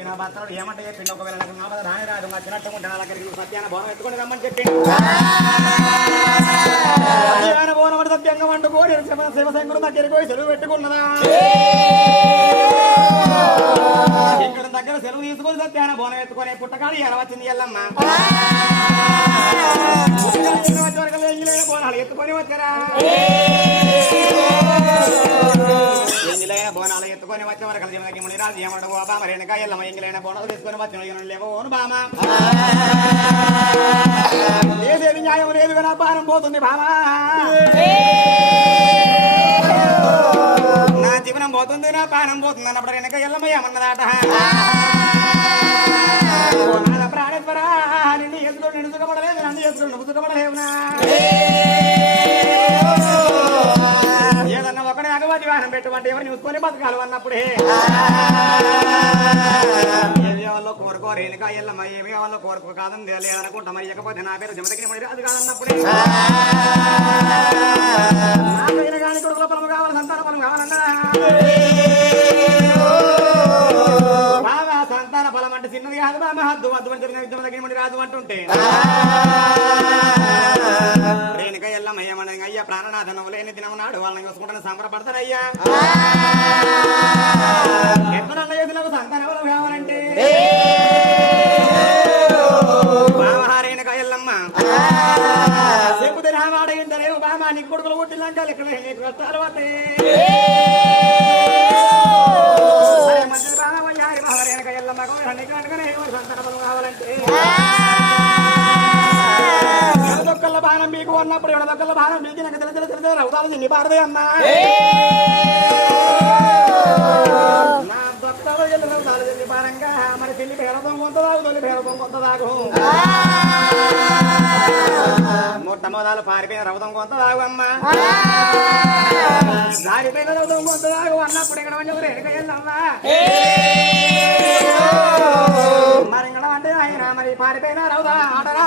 చెప్పిన భర్తలు ఏమంటే చెప్పిండు ఒకవేళ నాకు మామూలు రానిరాదు నచ్చినట్టు ఉంటే నా దగ్గరికి సత్యాన బోనం ఎత్తుకొని రమ్మని చెప్పిండు సత్యాన బోనం అంటే సత్యంగా వండుకోని శివశంకరు దగ్గరికి పోయి సెలవు పెట్టుకున్నదా ఇక్కడ దగ్గర సెలవు తీసుకొని సత్యాన బోనం ఎత్తుకొని పుట్టకాడు ఎలా వచ్చింది ఎల్లమ్మ బోనాలు ఎత్తుకొని వచ్చారా ఎంగిలైన బోనాలు ఎత్తుకొని వచ్చే వరకు జీవనకి మునిరాజు ఏమంట బామ రేణుక ఎల్లమ్మ ఎంగిలైన బోనాలు తీసుకొని వచ్చిన లేవోను బామ ఏదేది న్యాయం లేదు నా పానం పోతుంది బామ నా జీవనం పోతుంది నా పానం పోతుంది అన్నప్పుడు రేణుక ఎల్లమ్మ ఏమన్నదాట ప్రాణేశ్వర నిన్ను ఎదురు నిన్ను సుఖపడలేదు నన్ను ఎదురు నువ్వు సుఖపడలేవునా ఏదన్నా ఒకటి అగవాది వాహనం పెట్టుకుంటే ఎవరు చూసుకొని బతకాలు అన్నప్పుడే ఏమి కావాలో కోరుకో రేణుక ఎల్లమ్మ ఏమి కావాలో కోరుకో కాదని లేదనుకుంటా మరి ఇకపోతే నా పేరు జమదగిరి మరి అది కాదన్నప్పుడే నాకైనా కానీ కొడుకుల పొలం కావాలి సంతాన పొలం కావాలన్నా బాబా సంతాన ఫలం అంటే చిన్నది కాదు బాబా హద్దు వద్దు అని చెప్పిన జమదగిరి మరి రాజు అంటుంటే రేణుక ఎల్లమ్మ ఏమన్నా అయ్యా ప్రాణనాథనం లేని దినం నాడు వాళ్ళని చూసుకుంటాను సంబరపడతారయ్యా ఎప్పుడన్నా చేతులకు సంతాన ఫలం కావాలంటే బాబా రేణుక ఎల్లమ్మ చెప్పుతే రావాడగింటలేవు బాబా నీకు కొడుకులు పుట్టినాక ఇక్కడ నీకు కష్టాలు వస్తాయి రేణుక ఎల్లమ్మ సంతాన ఫలం కావాలంటే ఎడదొక్కల బాణం మీకు ఉన్నప్పుడు ఎడదొక్కల బాణం మీకు నాకు తెలిసి రౌతాలు తిని పారదే అమ్మా నా దొక్కలు ఎల్లు రౌతాలు తిని పారంగా మరి తిల్లి పేరదం కొంత దాగు తొలి పేరదం కొంత దాగు మొట్టమొదలు పారిపోయిన రౌతం కొంత దాగు అమ్మా దారిపోయిన రౌతం కొంత దాగు అన్నప్పుడు ఇక్కడ రేణుక ఎల్లమ్మ మరి ఇక్కడ అంటే ఆయన మరి పారిపోయిన రౌతా ఆటరా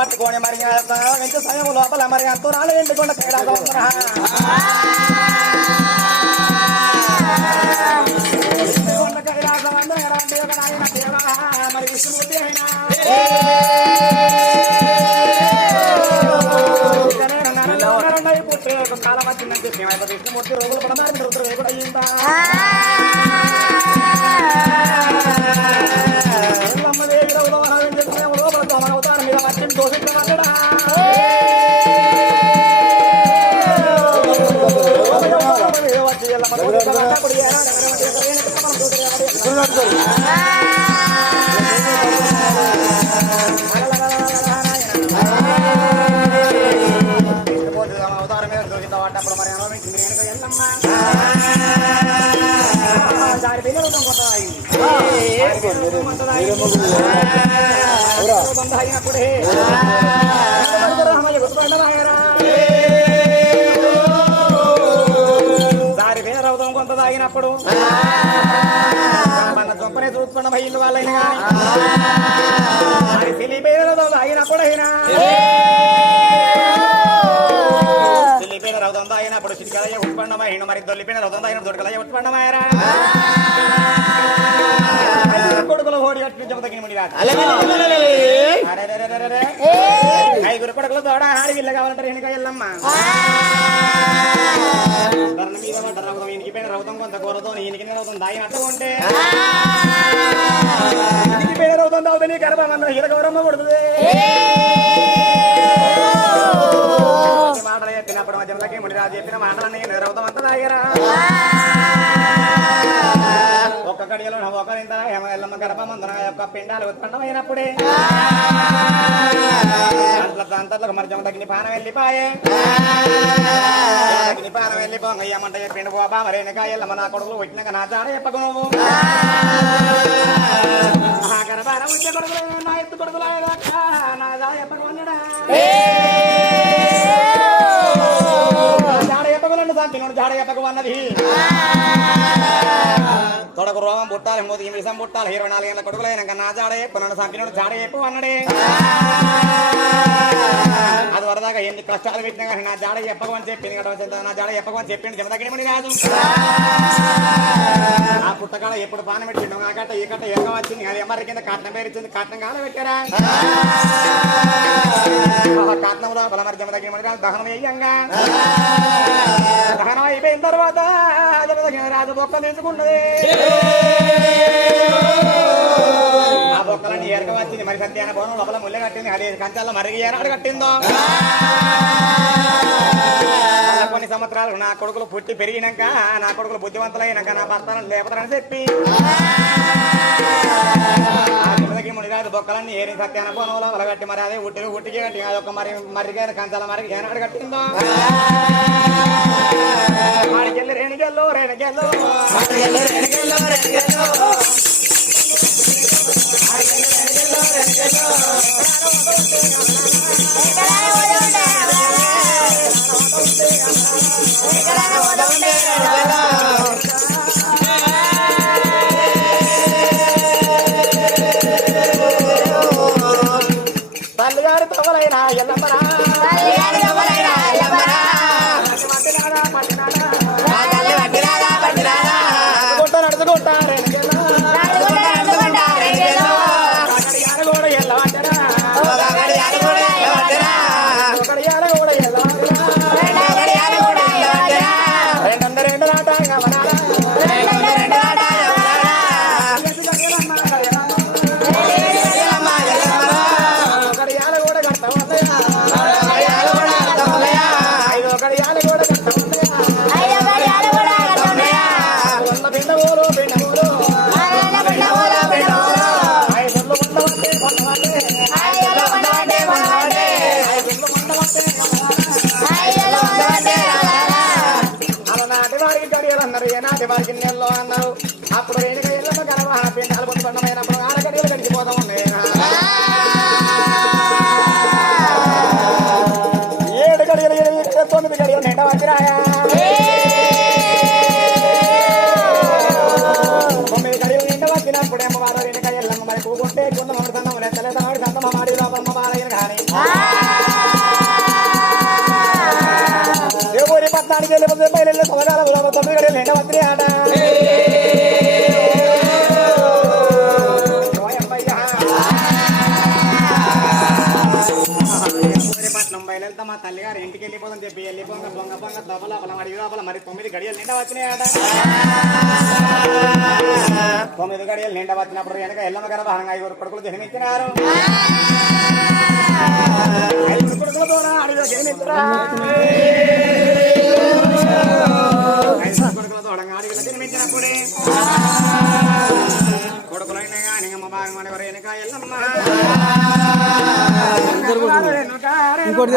పట్టుకోని మరి ఎంత సమయం లోపల మరి అంత రాళ్ళు ఎండుకుండా తేడాగా మరి విష్ణుమూర్తి అయినా పుట్టే కాలం వచ్చిందని చెప్పి విష్ణుమూర్తి రోజులు పడతారు రుద్ర కూడా అయ్యిందా అవతారం మీద వచ్చిన దోషించమన్నాడా అవతారం మీద దోషించబడ్డప్పుడు మరి అనుభవించింది రేణుక ఎల్లమ్మ దాని పిల్లలు కొంత అయినప్పుడే దారి మీద రౌతం కొంత తాగినప్పుడు మన చొప్పనే చూసుకున్న భయ్యులు వాళ్ళైనా కానీ సిలిపేద రౌతం తాగినప్పుడైనా సిలిపేద రౌతం తాగినప్పుడు చిటికలయ్య ఉత్పన్నమైన మరి దొల్లిపోయిన రౌతం తాగిన దొడకలయ్య ఉత్పన్నమాయరా కొడుకులు ఓడి కట్టిన జమదగిరి ముని రాదు ఐదుగురు కొడుకులు తోడ ఆడి వీళ్ళ కావాలంటారు రేణుక ఎల్లమ్మ మీద రౌతం ఈయనకిపోయిన రౌతం కొంత కూరతో ఈయనకి రౌతం దాగినట్టు ఉంటే ఈయనకిపోయిన రౌతం తాగుతా నీ గర్భమందరం హీర గౌరమ్మ కొడుతుంది మాటలు చెప్పినప్పుడు జమదగిరి ముని రాజు చెప్పిన మాటలన్నీ రౌతం అంతా తాగారా ఒక్క కడియలో ఒకరింత ఎల్లమ్మ గర్భమందరం యొక్క పిండాలు ఉత్పన్నమైనప్పుడే అంతట్లో మరి జమదగిరి పానం వెళ్ళిపాయే పానం వెళ్ళి వెళ్ళిపోంగ ఏమంట చెప్పిండు బాబా మరేనక ఎల్లమ్మ నా కొడుకులు వచ్చినాక నా జాడ చెప్పకు నువ్వు గర్భాన వచ్చే కొడుకులు నా ఎత్తు కొడుకులు నా జాడ చెప్పకు అన్నాడా జాడ చెప్పకులండి చంపినోడు జాడ చెప్పకు అన్నది తొడకు రోగం పుట్టాలి మూతికి విషం పుట్టాలి 24 ఏళ్ళ కొడుకులైనాక నా జాడ చెప్పు నన్ను చంపినోడు జాడ చెప్పు అన్నాడే అది వరదాకా ఎన్ని కష్టాలు పెట్టినా కానీ నా జాడ చెప్పకమని చెప్పింది నా జాడ చెప్పకమని చెప్పింది జమదగినమని రాజు ఆ పుట్టకాడ ఎప్పుడు పాన పెట్టిండు ఆ కట్ట ఈ కట్ట ఎక్క వచ్చింది అది ఎమ్మరి కింద కట్నం పేరు ఇచ్చింది కట్నం కాల పెట్టారా కట్నంలో బలమరి జమదగినమని రాజు దహనం వేయంగా దహనం అయిపోయిన తర్వాత జమదగిన రాజు బొక్క తీసుకున్నది ఆ బొక్కలన్నీ ఏరక వచ్చింది మరి సత్యాన భవనం లోపల ముళ్ళ కట్టింది అదే కంచాల్లో మరిగి ఏనాడు కట్టిందో కొన్ని సంవత్సరాలు నా కొడుకులు పుట్టి పెరిగినాక నా కొడుకులు బుద్ధివంతులైనాక నా భర్తను లేపతారని చెప్పి మునిరాదు బొక్కలన్నీ ఏరి సత్యాన భవనంలో వలగట్టి మరి అదే ఉట్టికి కట్టి అదొక మరి మరిగైన కంచాల మరిగి ఏనాడు కట్టిందో ఆడికెళ్ళి రేణికెళ్ళు తల్లిగారు తవ్వలైనా ఎల్లమ్మరా నడుచుకుంటా ఏనాటి వారికి నెలలో అన్నారు అప్పుడు రేణుక ఎల్లమ్మ గర్భాన పిండాలు పొందమైనప్పుడు ఆడగడియలు గడిచిపోతా ఉన్నాయి 7 గడియలు 9 గడియలు నిండా వచ్చిరాయా 9 గడియలు నిండా వచ్చినప్పుడేమో వారు రేణుక ఎల్లమ్మ మరి కూకుంటే కుందమడి సందం నెత్తలేదన్నాడు సందమ్మ మాడి లోపమ్మ బాలయ్య కానీ దేవుడి పట్టణానికి వెళ్ళిపోతే బయలు సవగాల 9 గడియలు నిండా వచ్చి ఆట పట్నం బయలుతా మా తల్లిగారు ఇంటికి వెళ్ళిపోదని చెప్పి వెళ్ళిపోగా పొంగ దొంగ లోపల మరి లోపల మరి 9 గడియలు నిండా వచ్చినాయట 9 గడియలు నిండా వచ్చినప్పుడు వెనక ఎల్లమ్మ గర్భానంగా 5 కొడుకులు జన్మించినారు 5 కొడుకులతో అడిలో జన్మించరా 5 కొడుకులతో అడిలో జన్మించినప్పుడే కొడుకులైనా కానీ అమ్మ బాగా మనవరు వెనక ఎల్లమ్మ ఇంకోటి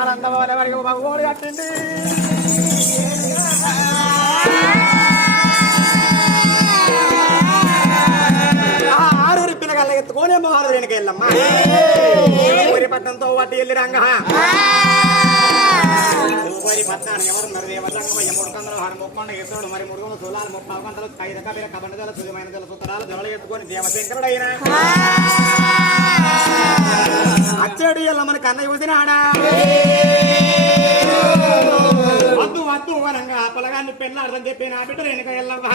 ఆనందం వరకు బాగోడు కట్టింది ఆరూరి పిల్లగల్ల ఎత్తుకొని అమ్మవారు వెనక వెళ్ళమ్మా పట్టణంతో వాటి వెళ్ళి రంగ పట్నాన్ని ఎవరున్నారు దేవతంగమయ్య 300 ముక్కొండ ఎత్తుడు మరి 300 సోలాలు 30 గంటలు 5 కబీర కబండలు సుజమైన సుతరాలు జవలు ఎత్తుకొని దేవశంకరుడైన అచ్చడి ఎల్లమ్మని కన్న యువతినాడా వద్దు వద్దు వనంగా పొలగాన్ని పెళ్ళాడదని చెప్పి నా బిడ్డలు వెనుక ఎల్లమ్మ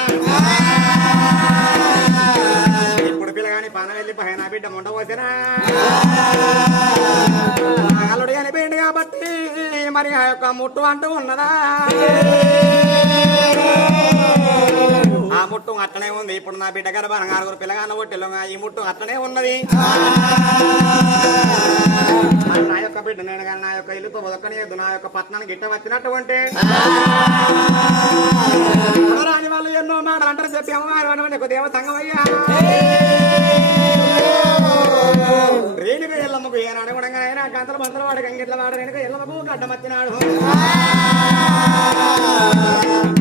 ఇప్పుడు పిల్లగాని పాన వెళ్ళిపోయి నా బిడ్డ ముండ పోసినా అల్లుడు చనిపోయింది కాబట్టి మరి ఆ యొక్క ముట్టు అంటూ ఉన్నదా ఆ ముట్టు అట్లనే ఉంది ఇప్పుడు నా బిడ్డ గర్భాన 6 పిల్లగాళ్ళ ఒట్టిలో ఈ ముట్టు అట్లనే ఉన్నది నా యొక్క బిడ్డ నేను కానీ నా యొక్క ఇల్లుతో బతకలేదు నా యొక్క పట్టణానికి గిట్ట వచ్చినటువంటి రాని వాళ్ళు ఎన్నో మాటలు అంటారు చెప్పి అమ్మవారు దేవ సంగమయ్యా రేణుక ఎల్లమ్మకు ఏనాడు కూడా ఆయన గంటల మంతల వాడు గంగిట్ల వాడు రేణుక ఎల్లమ్మకు గడ్డమచ్చినాడు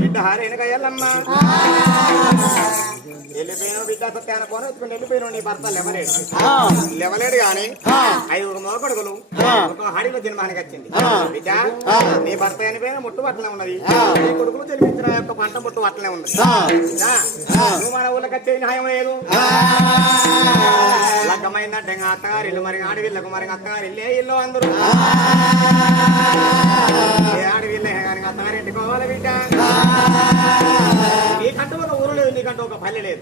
బిడ్డ రేణుక ఎల్లమ్మ వెళ్ళిపోయిన బిడ్డ సత్యాన పోను ఎత్తుకుని వెళ్ళిపోయిన నీ భర్త లేవలేడు గాని 5 మోకడుగులు ఒక హడిలో జన్మానికి వచ్చింది బిడ్డ నీ భర్త చనిపోయిన ముట్టు పట్టలే ఉన్నది నీ కొడుకులు జన్మించిన యొక్క పంట ముట్టు పట్టలే ఉన్నది నువ్వు మన ఊళ్ళకి వచ్చే న్యాయం లేదు లగ్గమైందంటే అత్తగారు ఇల్లు మరి ఆడవిళ్ళకు మరి అత్తగారు ఇల్లే ఇల్లు అందరూ ఆడవిల్లే కానీ అత్తగారు ఇంటికోవాలి బిడ్డ నీకంటూ ఒక ఊరు లేదు నీకంటూ ఒక పల్లె లేదు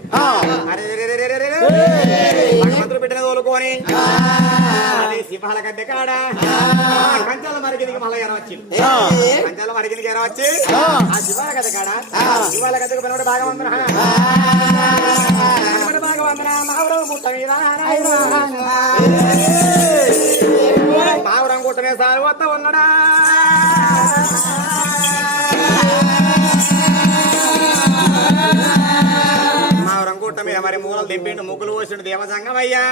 భగవంతుడు పెట్టిన తోలుకొని అదే సింహాల గడ్డ కాడ కంచాల మరిగినికి మళ్ళీ ఎరవచ్చింది కంచాల మరిగినికి ఎరవచ్చి ఆ శివాల గడ్డ కాడ శివాల గడ్డకు పనిపడి భాగవంతున భాగవంతున మావురం గుట్ట మీద మావురం గుట్టనే సార్ వద్ద ఉన్నాడా మావురం మీద మరి మూలలు దింపిండు ముగ్గులు పోసిండు దేవసంగం అయ్యా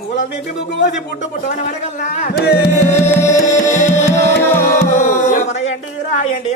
మూలలు దింపి ముగ్గు పోసి పుట్టు పుట్టమని వరకల్లా మన ఎండి రాయండి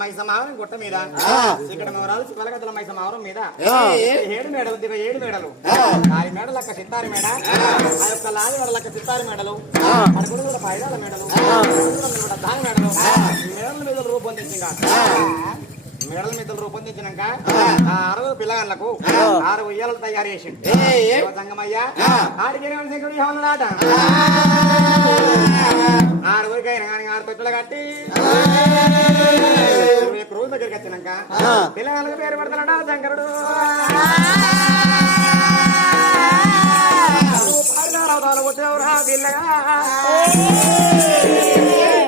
మైసమావరం గుట్ట మీద ఇక్కడ వివరాలు శివలగద్దల మైసమావరం మీద 7 మేడలు 7 మేడలు 4 మేడల లెక్క సిత్తారి మేడ ఆ యొక్క లాది మేడ లెక్క సిత్తారి మేడలు అడుగులు కూడా పైడాల మేడలు దాని మేడలు మేడల మీద రూపొందించినాక 6 పిల్లగాళ్ళకు 6 ఉయ్యాలను తయారు చేసిండు సంగమయ్యా ఆడికి శంకరుడు ఏమన్నాడట 6 ఊరికైనా కానీ 6 తొట్టులు కట్టి రోజు దగ్గరికి వచ్చినాక పిల్లగాళ్ళకి పేరు పెడతాడా శంకరుడు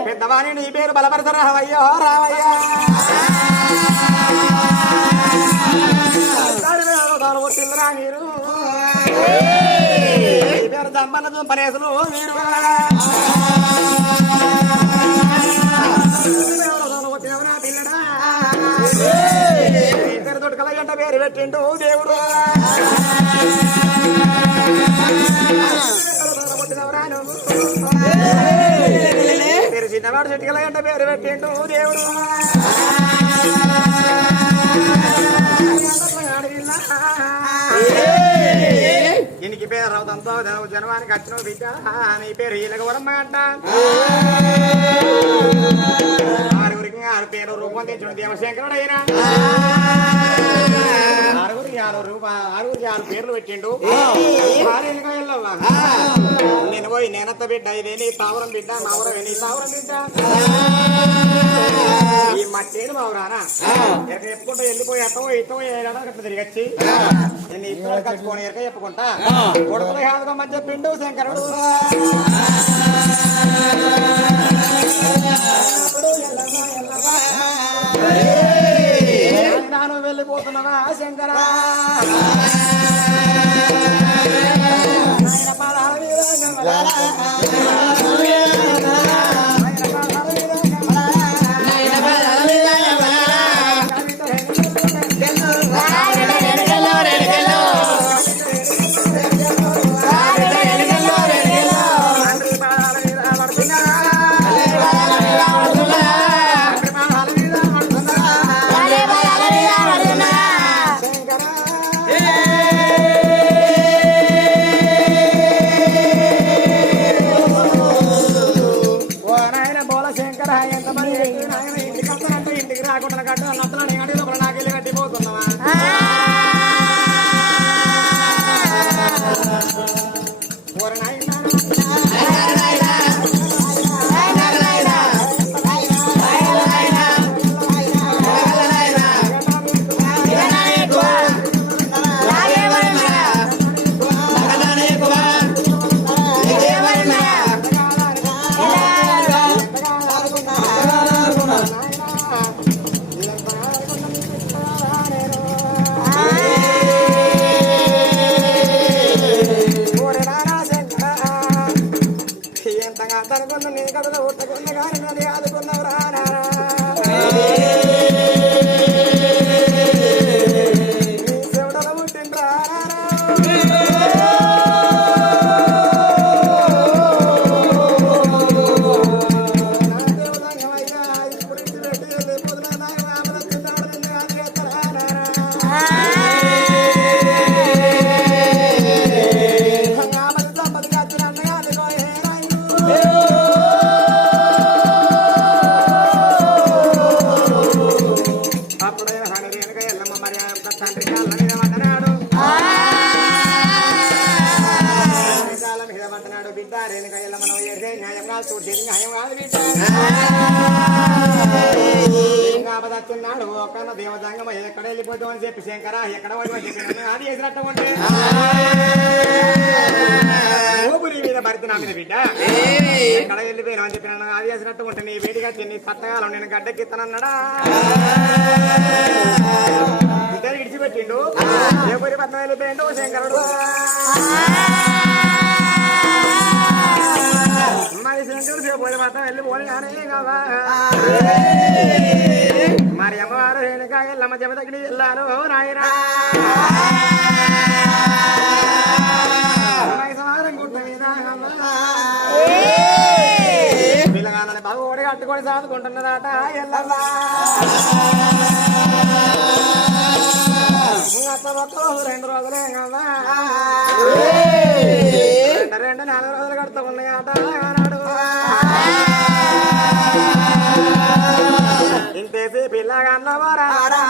పెద్దవాణి నీ పేరు బలపరచ రావయ్యో రావయ్యా మీరు పేరు జంపన్న పనేసులు మీరు పిల్లడా పేరు తోటి కలగంట పేరు పెట్టిండు దేవుడు పేరు చిన్నవాడు చెట్టు కలగంట పేరు పెట్టిండు దేవుడు దీనికి పేరు రౌతంతో జన్మానికి వచ్చిన బిడ్డ నీ పేరు ఈలగవరమ్మ అంట 6 పేరు రూపొందించిన దేవశంకరుడు అయినా 6 పేర్లు పెట్టిండు నేను పోయి నేనత్త బిడ్డ ఇదే నీ తావరం బిడ్డ మావరం నీ తావరం బిడ్డ ఈ మట్టేడు మావరానా ఎరక చెప్పుకుంటా వెళ్ళిపోయి అట్టో ఇట్టో అట్లా తిరిగి వచ్చి నేను ఇద్దరు కలుపుకొని ఎరక చెప్పుకుంటా కొడుకులు కాదుకోమని చెప్పిండు శంకరుడు నువ్వు వెళ్ళిపోతున్నావా శంకరా ఇంటికి రాకుండా కట్టు అన్నప్పుడు నాకెళ్ళి కట్టిపోతున్నావా తనకున్న నీ కథలో ఉట్టకున్న కానీ నది ఆదుకున్నవరా శివుడల పుట్టిండ్రా బతున్నాడు ఒక దేవదంగం ఎక్కడ వెళ్ళిపోతాం అని చెప్పి శంకరా ఎక్కడ అది చేసినట్టు ఉంటే ఊపిరి మీద భర్త నా మీద బిడ్డ ఎక్కడ వెళ్ళిపోయినా అని చెప్పి నన్ను అది చేసినట్టు ఉంటే నీ వేడిగా తిని పత్తగాలం నేను గడ్డెక్కిస్తానన్నాడా ఇద్దరు ఇడిచిపెట్టిండు ఊపిరి పత్రం వెళ్ళిపోయిండు శంకరుడు మరి శంకరుడు పోయి పత్రం వెళ్ళిపోయి కానీ కదా మరి అమ్మవారు రేణుకా ఎల్లమ్మ జమ దగ్గరికి వెళ్ళారు నాయనా గుట్ట మీద పిల్లగాలని బాగా ఓడి కట్టుకొని సాదుకుంటున్నదట ఎల్లమ్మ రెండు రోజులే కదా రెండు 4 రోజులు కడుతూ ఉన్నాయట అన్నాడు ఇంతేసి పిల్లగాళ్ళ వరారా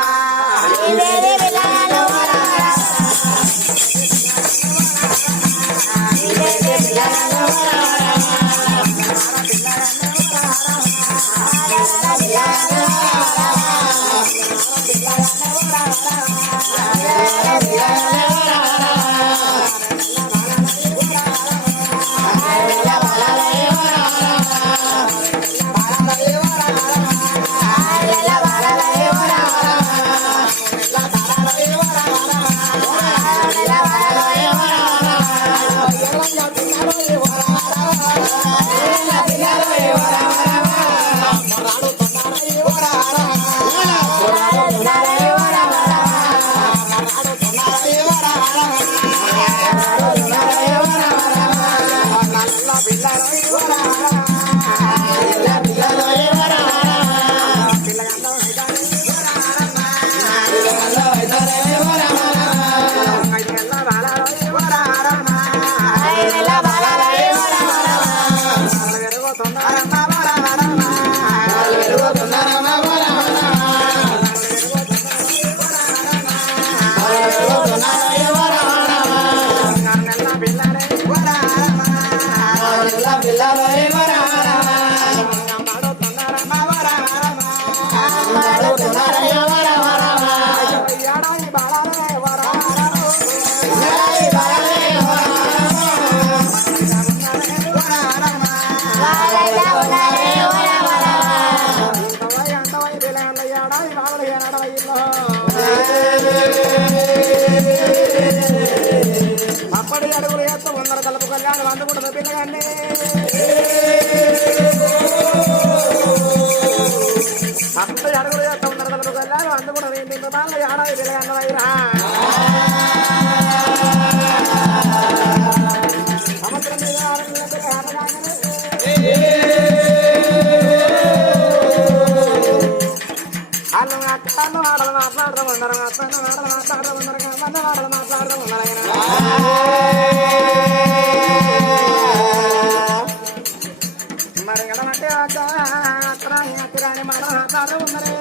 మూడో పిల్లగానే అప్పుడు అడుగులు చేస్తా ఉన్నారు కలుగుతారు అందుకున్న రెండు బాగా ఏడాది పిల్లగాన్న వైరా సముద్రం మీద వాళ్ళు ఆడలు మాట్లాడదాం ఉన్నారు మాట్లాడదాం ఉన్నారు ఆడలు మాట్లాడదాం ఉన్నారు మరి ఎడమంటే అక్కరాని మాట మాట్లాడదాం ఉన్నారు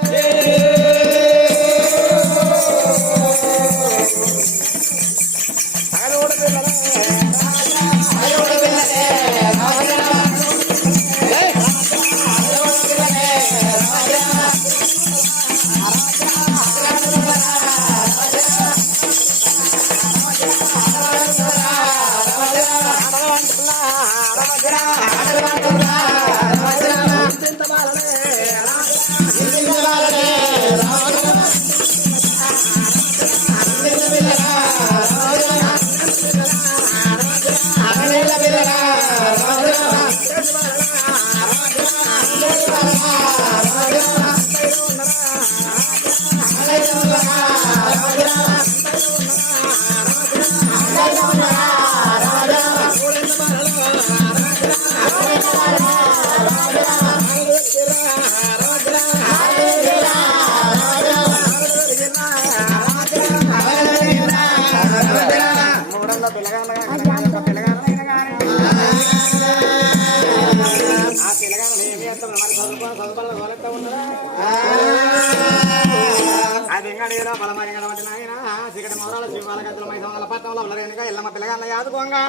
అది ఇంకా బలమని కనబడి నాయన సిగటి మొదల శివాల గద్దల మైసంల పట్టణంలో వెనక ఎల్లమ్మ పిల్లగాళ్ళ యాదుకోంగా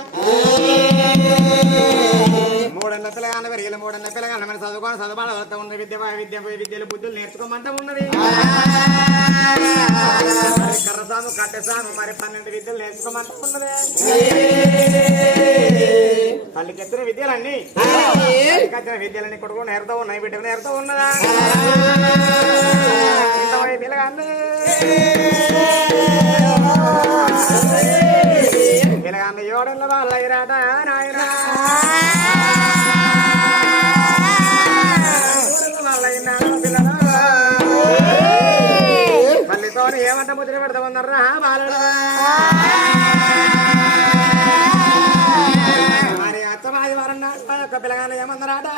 మూడెళ్ళ పిల్లగాన్న పెరిగిన మూడెళ్ళ పిల్లగాన్న మరి చదువుకొని చదువుబాటు వస్తూ ఉన్న విద్యలు బుద్ధులు నేర్చుకోమంటూ ఉన్నది కర్రసాము కట్టెసాము మరి 12 విద్యలు నేర్చుకోమంటూ ఉన్నది తల్లికి ఎత్తిన విద్యలన్నీ విద్యలన్నీ కొడుకు నేర్తో ఉన్నాయి బిడ్డకు నేర్తో ఉన్నదా ఇంతమంది పిల్లగాన్ని పిల్లగాన్ని ఏడెళ్ళ వాళ్ళయ్యాట నాయన పిల్లలు తల్లితో ఏమంట ముద్ర పెడతా ఉన్నారా బాలుడు మరి అచ్చమాది వారం యొక్క పిల్లగాన్ని ఏమన్నారాట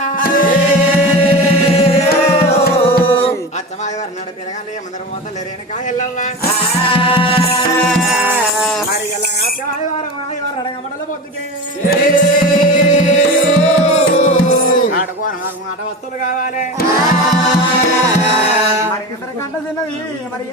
అచ్చమాది వారం నాడు పిల్లగాన్ని ఏమన్నారు మొత్తం లేరేనక ఎల్లవ్వ మరి ఎలా అచ్చమాది వారం అడగ మండల పొద్దుకే ఆడుకోను నాకు మాట వస్తువులు కావాలి మరి ఇద్దరు కంట తిన్నది మరి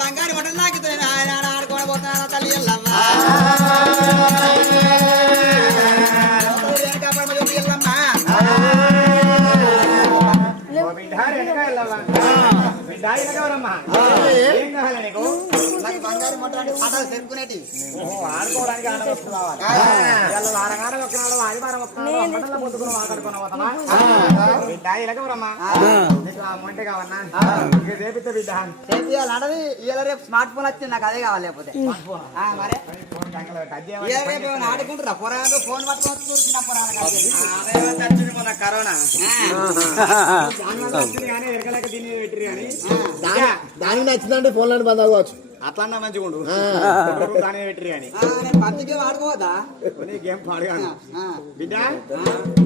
బంగారు మొట్టలు నాకుతుంది ఆయన ఆడుకోని పోతున్నా తల్లి ఎల్లమ్మ బంగారు మొట్టలు పటాలు తెరుకునేటి ఆడుకోవడానికి ఆడ వస్తున్నాడు వారంగారం ఒక్కనాడు ఆదివారం ఒక్కనాడు పొద్దుకుని మాట్లాడుకున్నా పోతామా బిడ్డ ఇలాగవరమ్మా మొంటే కావన్నా చేపిస్తే బిడ్డ చేయాలి ఇలా రేపు స్మార్ట్ ఫోన్ వచ్చింది నాకు అదే కావాలి లేకపోతే మరే ఆడుకుంటారా పొరాలు ఫోన్ పట్టుకొని చూసిన పొరాలు కరోనా దీన్ని పెట్టి కానీ దానికి నచ్చిందంటే ఫోన్ లో బంద్ అవ్వచ్చు అట్లా మంచిగా ఉండు దాని పెట్టిరు కానీ పత్తికే వాడుకోవద్దా నీకేం పాడుగాను బిడ్డ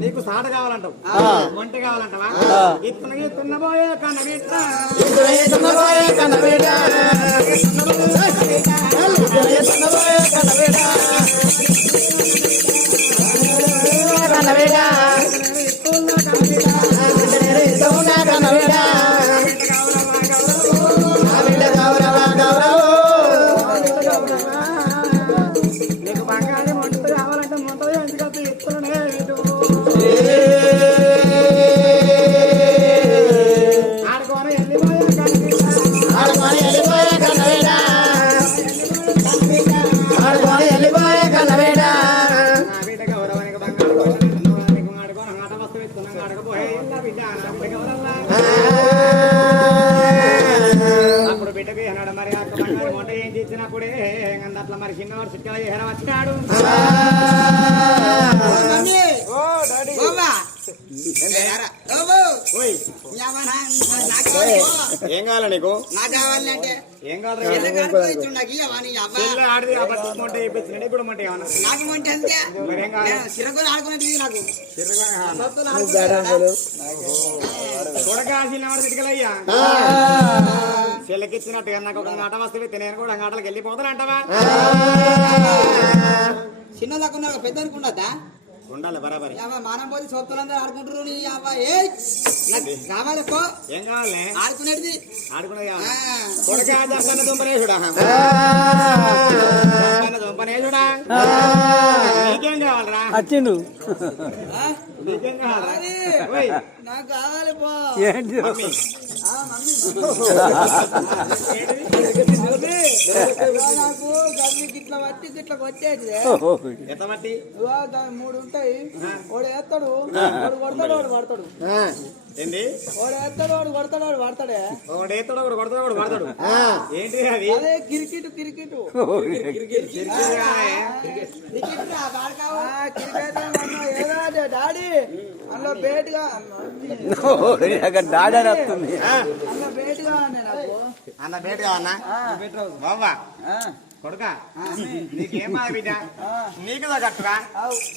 నీకు సాట కావాలంటావు వంట కావాలంటావా ఇస్తున్నబోయే కన్నబిడ్డ కన్నవేడ కన్నవేడ బిడ్డ గౌరవ గౌరవ నీకు బంగారం వంట కావాలంటే మొంట ఎందుకంటే ఎత్తులనే ఆడుకోని వెళ్ళిపోయా కన్నవేడ బిడ్డ గౌరవానికి బంగారం ఆడుకోని ఆట వస్తువు ఎత్తున్నాం ఆడకపోయే బిడ్డ అప్పుడు బిడ్డకి అన్నాడు మరి అక్క బంగారం వంట ఏం చేసినప్పుడే అట్లా మరి చిన్నవాడు చుట్టా ఎహర వచ్చినాడు ఏం కావాలా నీకు ఏం కావాలి ఆడిది అబద్ధం వంట చేయించిన ఇప్పుడు మంట చిన్నవాడు తిట్టుకెళ్ళయ్యా చెల్లెకిచ్చినట్టుగా నాకు ఒక ఆట వస్తే నేను కూడా ఆటలకు వెళ్ళిపోతాను అంటావా చిన్న దాకా పెద్ద అనుకున్నదా ఉండాలి బరాబరి మానం పోతే సోపులందరూ ఆడుకుంటారు నీ కావాలి ఏం కావాలి ఆడుకునేది ఆడుకునేది దుంపనేసుడా దుంపనేసుడా నీకేం కావాలరా వచ్చిండు నీకేం కావాలరా నాకు కావాలి పో నాకు గల్లీకి ఇట్లా పట్టి ఇట్లా కొట్టేది ఎంత బట్టి 3 ఉంటాయి వాడు వేస్తాడు వాడు కొడతాడు వాడు పడతాడు ఏంటి వాడు వేస్తాడు వాడు కొడతాడు వాడు పడతాడే ఒకడు వేస్తాడు ఒకడు కొడతాడు ఒకడు పడతాడు ఏంటి అది అదే క్రికెట్ క్రికెట్ డాడీ అందులో బేట్గా డాడీ వస్తుంది అందులో బేట్గా అన్న బేట్ కావన్నా బాబా కొడుక నీకేం బాధ బిడ్డ నీకు కట్టుగా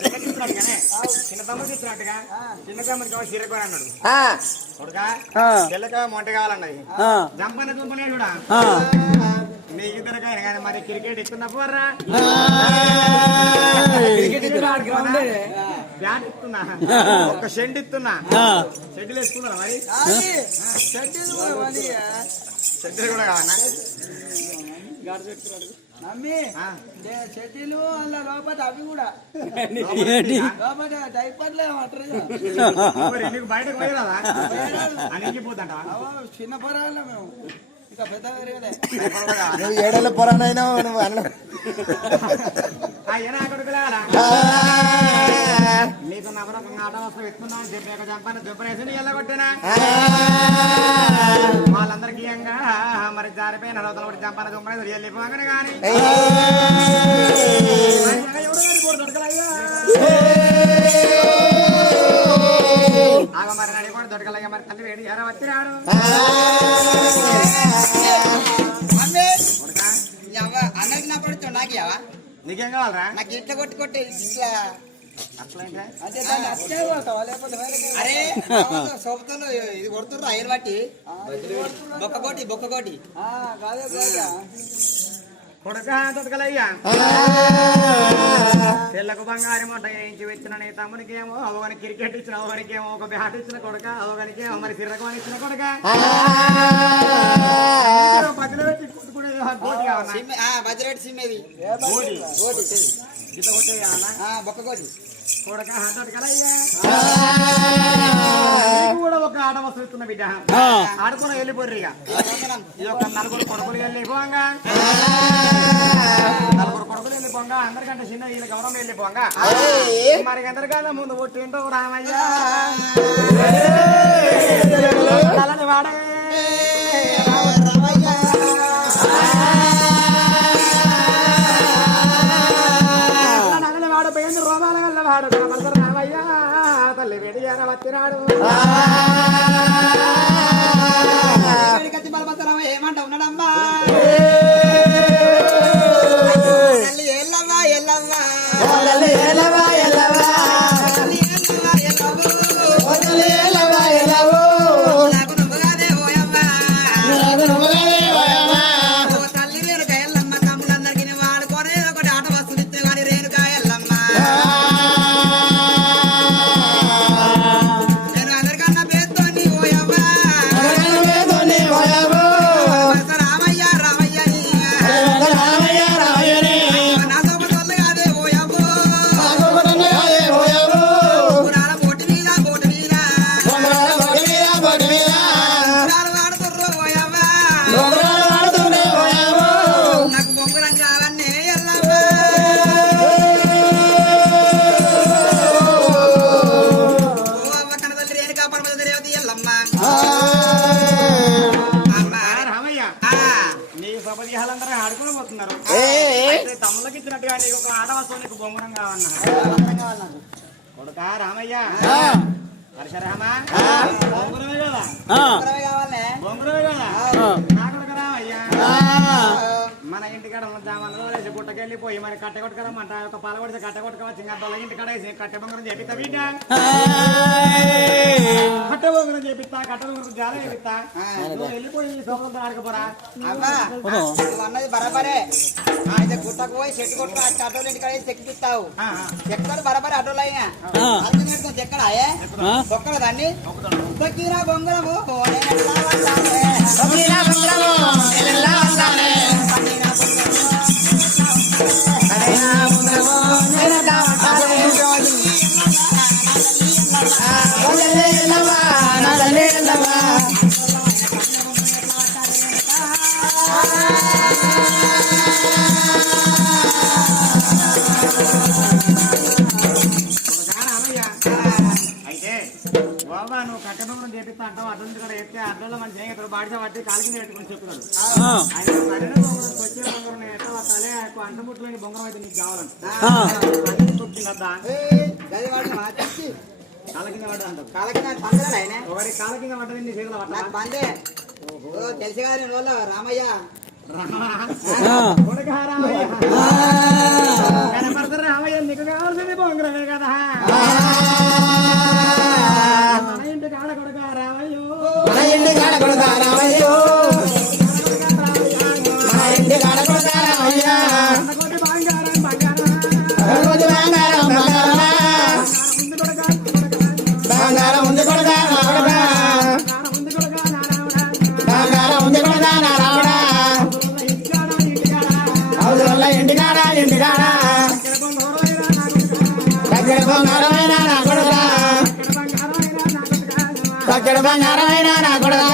ఇచ్చినట్టుగానే చిన్న తమ్ముడు ఇచ్చినట్టుగా చిన్న తమ్ముడికి సిరకొని అన్నాడు కొడుక చెల్లక మొంట కావాలన్నది జంపన దుంపనే కూడా నీకు ఇద్దరికైనా కానీ మరి క్రికెట్ ఇస్తున్నప్పువర్రా బ్యాట్ ఇస్తున్నా ఒక షెడ్ ఇస్తున్నా షెడ్లు వేసుకున్నారా మరి షెడ్లు కూడా కావన్నా మమ్మీ చెట్టీలు అలా లోపల అవి కూడా లోపల డైపర్లే అంటారు నీకు బయటకు పోయిరాదా అనిగిపోతాంట చిన్న పొరాల మేము ఇక పెద్ద నువ్వు ఏడేళ్ళ పొరానైనా నువ్వు అన్న నీకు నవరకంగా ఆట వస్తువు ఎత్తున్నా అని చెప్పి చంపాను దుబ్బనేసి నీ ఎల్లగొట్టినా వాళ్ళందరికీ మరి జారిపోయిన నలవతల ఒకటి చంపాను దుబ్బనేసి వెళ్ళిపోగానే కానీ ఆగ మరి నడి కూడా దొరకలయ్య మరి తల్లి వేడి ఎర వచ్చినాడు అన్నకి నా పడుతు నాకియావా నీకేం కావాలరా నాకు ఇట్లా కొట్టి ఇట్లా అట్లా అరే సోపుతో ఇది కొడుతుర్రు ఐరు బట్టి బొక్కకోటి కొడుక దొరకలయ్యా తెల్లకు బంగారం మొట్ట వేయించి వచ్చిన నీ తమ్మునికి ఏమో అవగాని క్రికెట్ ఇచ్చిన అవగానికి ఏమో ఒక బ్యాట్ ఇచ్చిన కొడుక అవగానికి ఏమో మరి సిర్రకమని ఇచ్చిన కొడుక బదిలీ పెట్టి కొట్టుకునే గోటి కావన్నా బజ్రెడ్ సిమ్మేది గీత కొట్టేయా బొక్కకోటి కొడుక దొరకలయ్యా కూడా ఒక ఆట వస్తున్న బిడ్డ ఆడుకుని వెళ్ళిపోర్రు ఇక ఇది ఒక నలుగురు కొడుకులు వెళ్ళిపోంగా అందరికంటే చిన్న వీళ్ళ గౌరవం వెళ్ళిపోంగా మరి అందరికన్నా ముందు పుట్టింటూ రామయ్య వాడే వాడు పోయింది రోమాల వల్ల వాడు రామయ్య తల్లి వేడి వచ్చినాడు ఏమంటా ఉన్నాడమ్మా కాళ్ళకు బొమ్మరం కావన్నా కొడుక రామయ్య పరశురామ బొమ్మరమే కదా బొమ్మరమే కదా నా కొడుక రామయ్య మన ఇంటికాడ ఉన్న జామాన్లు వేసి గుట్టకెళ్ళిపోయి మరి కట్టె కొట్టుకరమ్మంట ఒక పాల కొడితే కట్టె కొట్టుకోవచ్చు ఇంకా దొల్ల ఇంటికాడ వేసి కట్టె బొంగరం చేపిస్తా బిడ్డ కట్టె బొంగరం చేపిస్తా కట్టె బొంగరం జాల చేపిస్తా నువ్వు వెళ్ళిపోయి సోకలతో ఆడకపోరా అన్నది బరాబరే అయితే గుట్టకు పోయి చెట్టు కొట్టు అటోలు ఇంటికాడ చెక్కిస్తావు చెక్కలు బరాబరే అటోలు అయినా చెక్కడా తొక్కల దాన్ని తొక్కిరా బొంగరము అయితే బాబా నువ్వు కట్టె బొంగరం చేపిస్తా అంటావు అడ్డు కూడా ఎత్తే అడ్డలో మన చేయగలరు బాడిస పట్టి కాలికి పెట్టుకుని చెప్తున్నాడు ఆయన కట్టె బొంగరం వచ్చే బొంగరం ఎట్లా వస్తాలే అంటముట్లోని బొంగరం అయితే నీకు కావాలంట కాళ్ళ కింద పడ్డా అంటావు ఒకరి కాళ్ళ కింద పడ్డది నీ చేతుల పట్ట బందే తెలిసి గారి వాళ్ళ రామయ్య కనపడతారు రామయ్య నీకు కావాల్సింది బొంగరమే కదా మన ఇంటి కాడ కొడుక రామయ్యో బంగారమైన నా కొడుక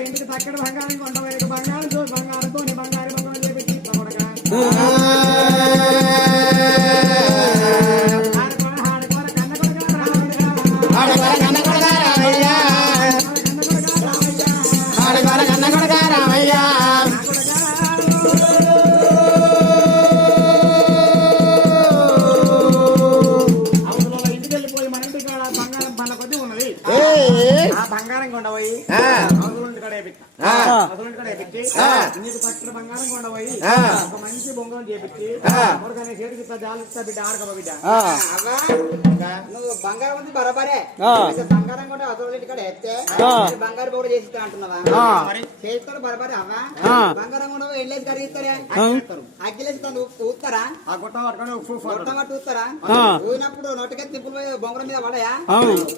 ఇంటికి తక్కడ బంగారం కొండవైపు బంగారంతో బంగారు బంగారం చేపించి కొడుక బంగారం కొండపోయి నీకు పట్టిన బంగారం కొండపోయి ఒక మంచి బొంగరం చేపించి కొడుకనే చేతికి జాలిస్తా బిడ్డ ఆడకమ్మ బిడ్డ నువ్వు బంగారం ఉంది బరాబరే బంగారం కూడా అసలు ఇంటికాడ ఎత్తే బంగారు బొమ్మ చేసిస్తా అంటున్నావా చేస్తారు బరాబరే అవ్వా బంగారం కూడా వెళ్ళేసి కరిగిస్తారా అగ్గిలేసి ఊస్తారా ఆ గుట్ట పట్టుకొని గొట్టం పట్టు ఊస్తారా ఊరినప్పుడు నోటికెత్తి తిప్పులు పోయి బొంగరం మీద పడయా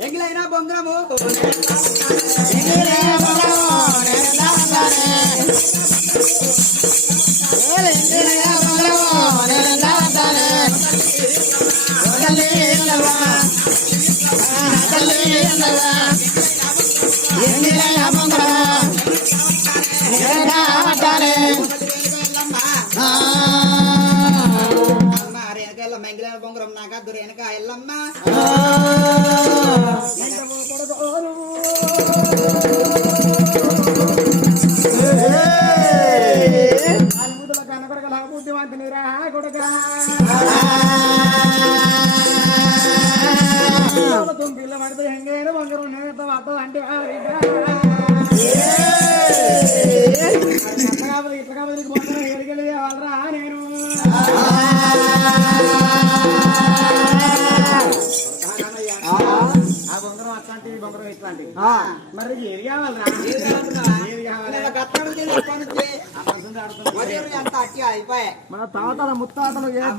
ఎగిలైనా బొంగరము మెంగిలైన బొంగరం నాకా దొర వెనక ఎల్లమ్మ కనకొడక బుద్ధివంతుని రా కొడక తుంపిల్ల పడితే ఎంగైనా బంగారం నేత వద్ద అంటే ఇట్లా కాబట్టి బొంగరం ఎడికెళ్ళి వాళ్ళరా నేను ఆ బొంగరం అట్లాంటివి బొంగరం ఇట్లాంటివి మరి ఏది కావాలరా ఏది కావాలి అంత అట్టి అయిపోయాయి మన తాతల ముత్తాతలు ఏ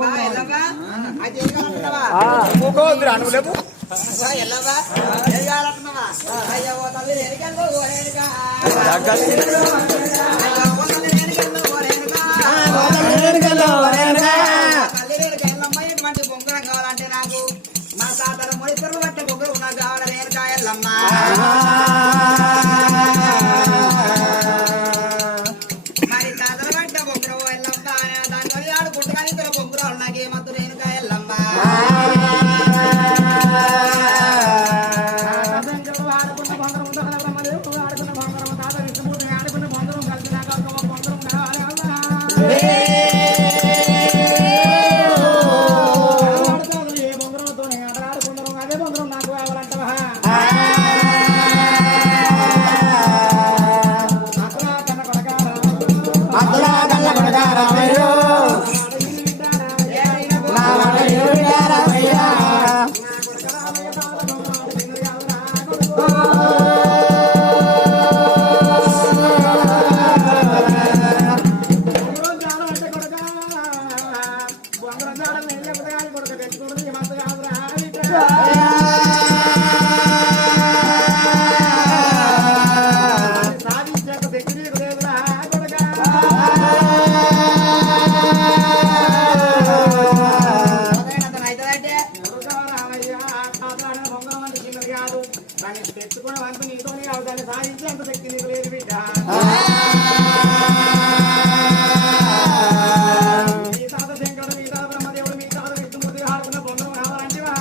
బొంగరం కావాలంటే నాకు మా తాతల మొడిసర్లు బట్టే బొంగరం నాకు కావాలి రేణుకాయల్లమ్మ మరి తాతల బట్ట బొంగరం ఎల్లమ్మ దాని ఆడు పుట్టగానే ఇతర బొంగరాలు నాకేమద్దు రేణుకాయల్లమ్మ ఆడుకున్న బంగారం ఆడుకున్న బంగారం తాత విష్ణుమూర్తిని ఆడుకున్న బంగారం కలిసి నాకు బంగారం కావాలి సాధించాక శక్తి నీకు లేదురా కొడుకా. కొడుకా రామయ్య, తాతరాని బొంగరం అంటే చిన్నది కాదు. దాన్ని తెచ్చుకునే వంతు నీతోనే కాదు, దాన్ని సాధించే అంత శక్తి నీకు లేదు బిడ్డ. మీ తాత శంకరుడు, మీ తాత బ్రహ్మదేవుడు, మీ తాత విష్ణుమూర్తి ఆడుకున్న బొంగరం కావాలంటివా?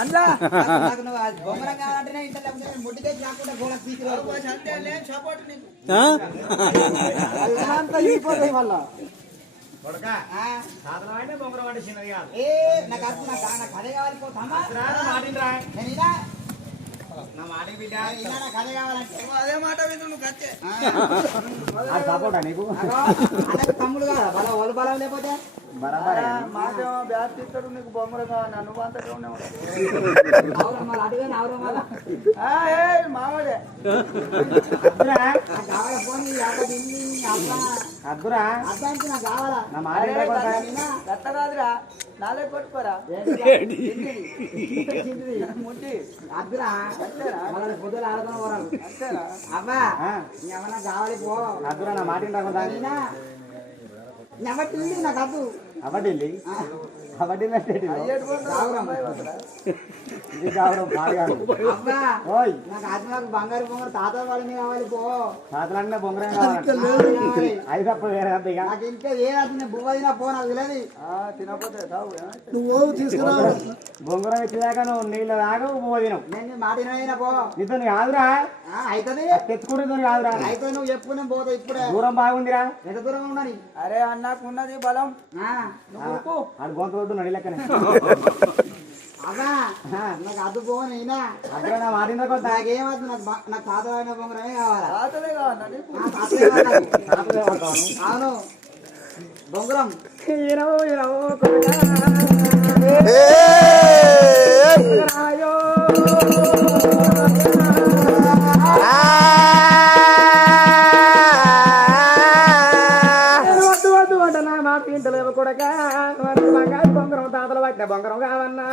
అన్నా బొమ్మరం కావాలంటే ఇంట్లో ముట్టికే కాకుండా గోడ తీసిపోతాయి మళ్ళా కొడుకా, సాధనం అంటే బొంగరం అంటే చిన్నది కాదు. నాకు అదే కావాలి పోతామా మాటిండ్రా, నేను ఇలా నా మాటకి బిడ్డ. ఇలా నాకు అదే కావాలంటే అదే మాట విను నువ్వు కచ్చే సపోర్టా నీకు? అన్నకు తమ్ముడు కదా బలం వాళ్ళు బలం లేకపోతే మాకేమో బ్యాట్ తీస్తాడు నీకు బొమ్మలు కావాలి నువ్వు అంతగా అవురమ్మాలి అడిగాను అవురమ్మాల మావాడే నాకు కావాలా పోనీ తిండి అబ్బా అద్దురా, అబ్బాయికి నాకు కావాలా నా మాట ఎట్ట కాదురా నాలే కొట్టుకోరా ముట్టి అద్దురా మళ్ళీ పొద్దులు ఆడుకుని పోరాడు అంతేరా అబ్బా ఏమన్నా కావాలి పో అద్దురా, నా మాట ఇంటా. నెమ్మటి నాకు అద్దు అవడ్డీ అవడ్డీ ఇది కావడం పాడగాను. అబ్బా ఓయ్, నాకు అది నాకు బంగారు బొంగారు తాత వాళ్ళని కావాలి పో తాతలన్నా బొంగరం కావాలి. ఐదు అప్పుడు వేరే అంత ఇక. నాకు ఇంకా ఏ రాత్రి బువ్వ తినా పో నాకు తెలియదు తినకపోతే తావు నువ్వు తీసుకురా బొంగరం ఇచ్చేదాకా నువ్వు నీళ్ళ దాకా పువ్వు తినవు. నేను మాట వినైనా పో నీతో కాదురా, అవుతుంది తెచ్చుకుంటే కాదురా. అయితే నువ్వు చెప్పు నేను పోతా ఇప్పుడే దూరం బాగుందిరా. ఎంత దూరం ఉండని అరే అన్నకు ఉన్నది బలం నువ్వు ఉరుకు. అది గొంతు రోడ్డు నడి లెక్కనే. అబ్బా నాకు అద్దు పో నేనా అక్కడ నా మాట ఇంటా కొద్దా. నాకేమద్దు నాకు తాత అయిన బొంగరమే కావాలా తాతలే కావాలా నీకు? ఆ, తాతయ్య కావాలి. అవును బొంగరం బొంగరం తాతలు పట్టిన బొంగరం కావన్నా.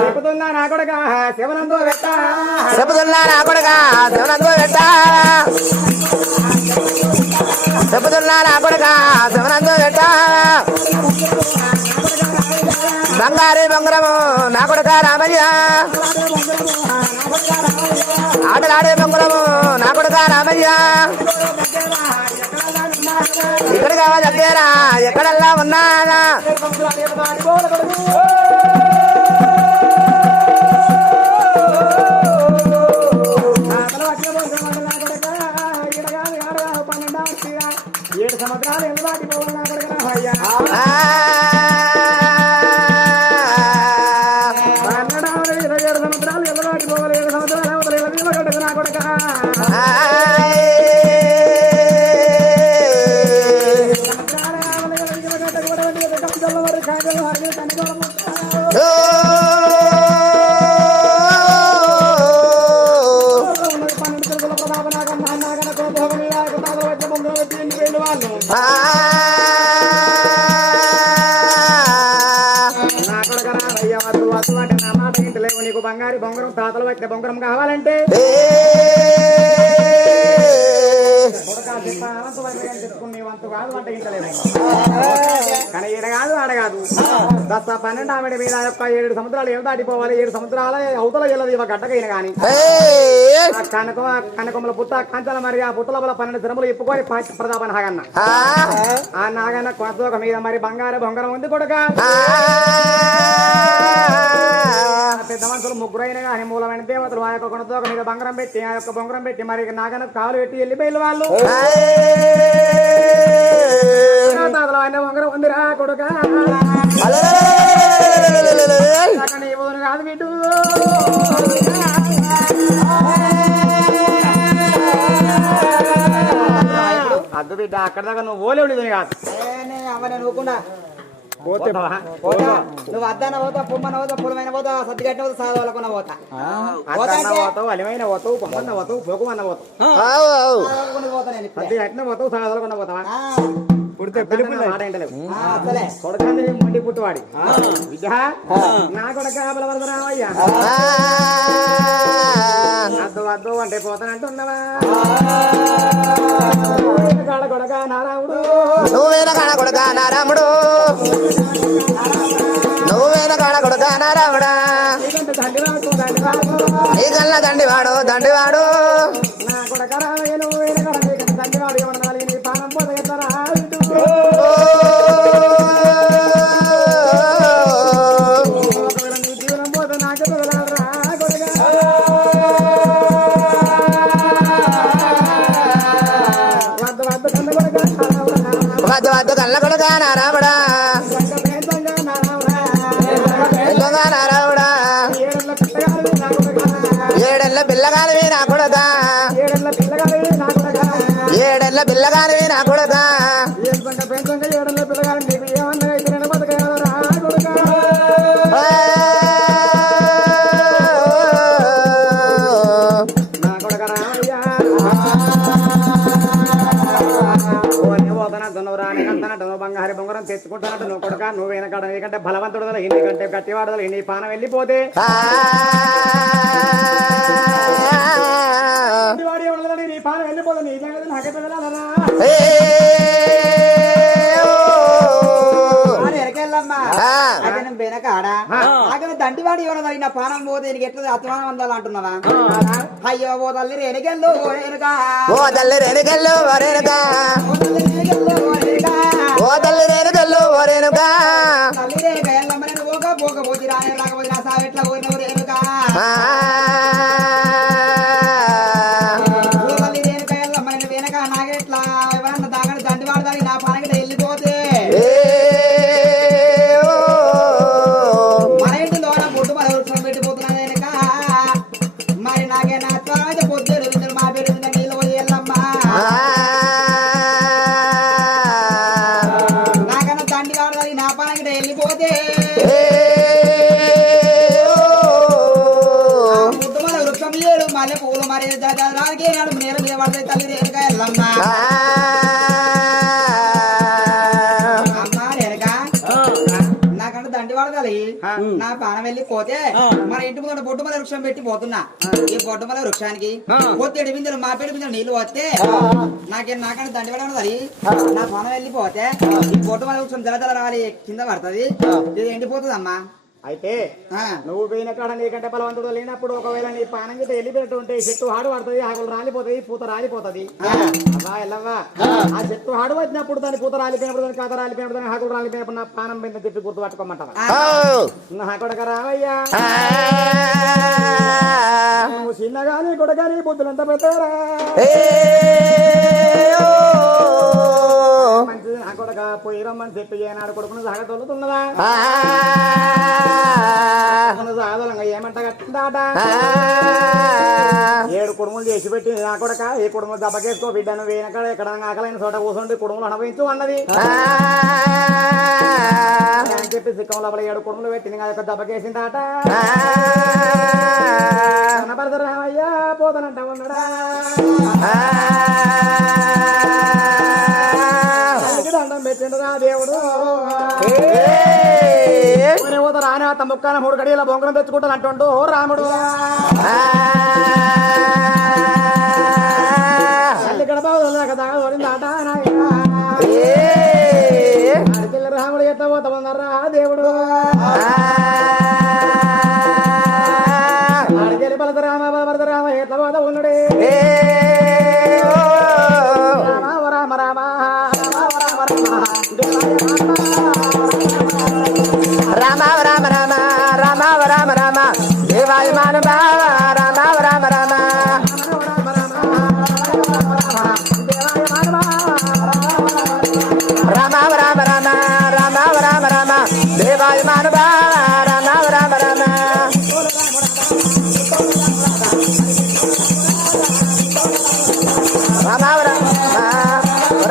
చెప్పుతున్నా నా కొడుక శివనందో పెట్ట, చెప్పుతున్నా నా కొడుకా శివనందు పెట్ట, చెప్పుతున్నా నా కొడుకా శివనందు పెట్ట, బంగారు బొంగరము నా కొడుకా రామయ్య, ఆటలాడే బొంగరము నా కొడుకా రామయ్య, ఇక్కడ కావాలి దగ్గరా ఎక్కడల్లా ఉన్నానా ఏడు సంవత్సరాలు ఎందుకు దాటిపోవాలి నా కొడుక రామయ్య. అన్నడామని 27 సంవత్సరాలు ఎందుకు దాటిపోవాలి. 7 సంవత్సరాలు అవతల కొడుకు నా కొడుక. ఆ బంగారు బొంగరం తాతలు వచ్చే బొంగరం కావాలంటే చెప్పుకుని వంతు కాదు వంట ఇంటలేదు కానీ ఈడ కాదు ఆడ కాదు 12 ఆవిడ మీద యొక్క 7 సముద్రాలు ఏం దాటిపోవాలి 7 సముద్రాల అవతల వెళ్ళదు ఇవ గడ్డకైన కానీ కనకముల పుట్ట కంచాల మరి ఆ పుట్టల 12 శ్రమలు ఇప్పుకొని ప్రతాప నాగన్న ఆ నాగన్న కొనతోక మీద మరి బంగారు బొంగరం ఉంది కొడుక పెద్ద మనుషులు ముగ్గురైన కానీ మూలమైన దేవతలు ఆ యొక్క కొనతోక మీద బంగారం పెట్టి ఆ యొక్క బొంగరం పెట్టి మరి నాగన్న కాలు పెట్టి వెళ్ళిపోయిన వాళ్ళు బొంగరం ఉందిరా కొడుక కాదు బిడ్డు అద్దు బిడ్డ అక్కడ దాకా నువ్వు ఓలేవుడు కాదు నువ్వుకుండా నువ్వు అద్దన పోతా పొమ్మన పోతా పొలమైన పోతా సర్దిగట్టిన పోతా సాధువులకున్న పోతా పోతావు అలిమైన పోతావు పొమ్మన్న పోతావు పోకుమన్న పోతావు సర్దిగట్టిన పోతావు సాధువులకున్న పోతావా పుడితే పిలుపు మాట ఏంటలేవు కొడకంది మండి పుట్టువాడి విద్య నా కొడక బలవరదరామయ్యా అద్దు వద్దు అంటే పోతానంటున్నావా కాడ కొడక నారాముడు నువ్వేన కాడ కొడక నారాముడు నువ్వేన కాడ కొడక నారాముడా నీ కన్నా దండివాడు దండివాడు నా కొడక రామయ్య నువ్వేన కాడ దండివాడు ఏమన్నా నీ పానం పోతగెత్తరా ఒకవేళ నీ జీవనం పోతే నాకే వదలరా కొడక వద్దు వద్దు కళ్ళ కొడక నారాముడా నారాముడా ఏడెళ్ళ పిల్లగానివి నా కొడక ఏడెళ్ళ పిల్లగానివి నా కొడక బంగారు బొంగరం తెచ్చుకుంటానంట నువ్వు కొడుక నువ్వేన కాడ నీకంటే బలవంతుడు ఎందుకంటే గట్టివాడదు నీ పానం వెళ్ళిపోతే నీ పానం వెళ్ళిపోతే నీ నాకే వెళ్ళాలరా దంటివాడు ఇవ్వడం నా పానం పోతే ఎట్లా అత్మానం అందాలి అంటున్నావా అయ్యో ఓ తల్లి రేణుకెళ్ళు ఓ తల్లి రేణుకెళ్ళు ఓ తల్లి రేణుకెళ్ళు రేణుకా తల్లి రేణుక ఎల్లమ్మని పోకపోతే రానే రాకపోతే నా సాగెట్లా పోయినవు రేణుక తల్లి రేణుక ఎల్లమ్మని వెనక నాగెట్లా ఎవరన్నా దాగని దంటివాడు దాని నా పానగిట వెళ్ళిపోతే మన ఇంటిలో బొట్టు మన వృక్షం పెట్టిపోతున్నా వెనక మరి నాకే నా అయితే పొద్దు మా పేరు నీళ్ళు పోయి ఎల్లమ్మ నాకన్నా తండ్రి కావడానికి నా పానగిట వెళ్ళిపోతే బొట్టు మన వృక్షం లేడు మళ్ళీ పూలు మరి రానికి నాడు నేల మీద పడతాయి తల్లి రేణుక ఎల్లమ్మ నా పానం వెళ్ళిపోతే మన ఇంటి ముందు బొట్టుమల వృక్షం పెట్టి పోతున్నా ఈ బొట్టుమల వృక్షానికి పొత్తేడు బిందెలు మా పేడు బిందెలు నీళ్లు వస్తే నాకంటే దండిపడదు అది నా పానం వెళ్ళిపోతే ఈ బొట్టుమల వృక్షం జల రావాలి కింద పడుతుంది ఇది ఎండిపోతుంది అమ్మా అయితే నువ్వు పోయిన కాడ నీకంటే బలవంతుడు లేనప్పుడు ఒకవేళ నీ పానం గిట్ట వెళ్ళిపెట్టుంటే చెట్టు హాడు పడుతుంది ఆకులు రాలిపోతుంది పూత రాలిపోతుంది అలా వెళ్ళవా ఆ చెట్టు హాడు వచ్చినప్పుడు దాని పూత రాలిపోయినప్పుడు దాని కాత రాలిపోయినప్పుడు దాని ఆకులు రాలిపోయినప్పుడు నా పానం మీద చెప్పి గుర్తు పట్టుకోమంటావా నా కొడక రావయ్యా నువ్వు చిన్నగాని కొడగాని బుద్ధులంతా పెట్టారా మంచిది నా కొడక పోయి రమ్మని చెప్పి ఏనాడు కొడుకును సాగతోలుతున్నదా సాగదలంగా ఏమంట కట్టిందాట 7 కుడుములు చేసి పెట్టి నా కొడక ఈ కుడుములు దెబ్బకేసుకో బిడ్డను వేయనక్కడ ఎక్కడ ఆకలైన చోట కూర్చోండి కుడుములు అనుభవించు అన్నది అని చెప్పి సిక్కం లోపల 7 కుడుములు పెట్టింది కదా దెబ్బకేసిందాట రామయ్యా పోతానంట ఉన్నాడా దండం బొంగరం పెట్టిండురా దేవుడు రాని అత్త ముక్కాన 3 గడియల బొంగరం తెచ్చుకుంటాను అంటుండు రాముడు తల్లి గడప దాగదోడిందాట రాముడు ఎట్లా పోతామన్నారా దేవుడు ఆడికెళ్ళి భరతరామ ఎట్లా పోతా ఉన్నాడే రామ రామ రామ రామ రామ రామ రామ రామ దేవాయ మానవ రామ రామ రామ రామ రామ రామ రామ రామ రామ దేవాయ మానవ రామ రామ రామ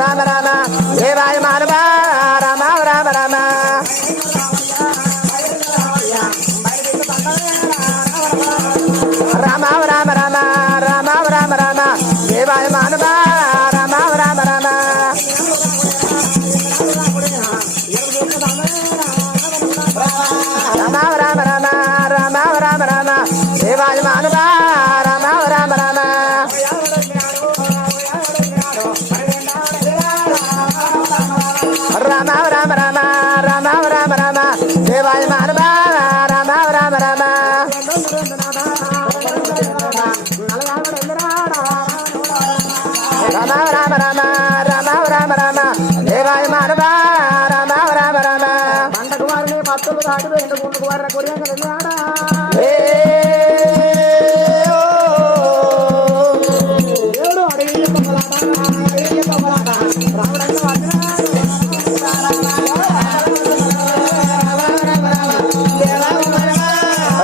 రామ రామ రామ దేవాయ మానవ రామ రామ రామ రామ రామ రామ రామ రామ రామ దేవాయ మానవ రామ రామ రామ రామ రామ రామ రామ రామ రామ దేవాయ మానవ రామ రామ రామ రామ రామ రామ రామ రామ రామ దేవాయ మానవ రామ రామ రామ రామ రామ రామ రామ రామ రామ దేవాయ మానవ రామ రామ రామ పండగ వారిని భక్తులు దాటి రెండు గుండుకు వారిని కొరియాడా దేవుడు అడిగి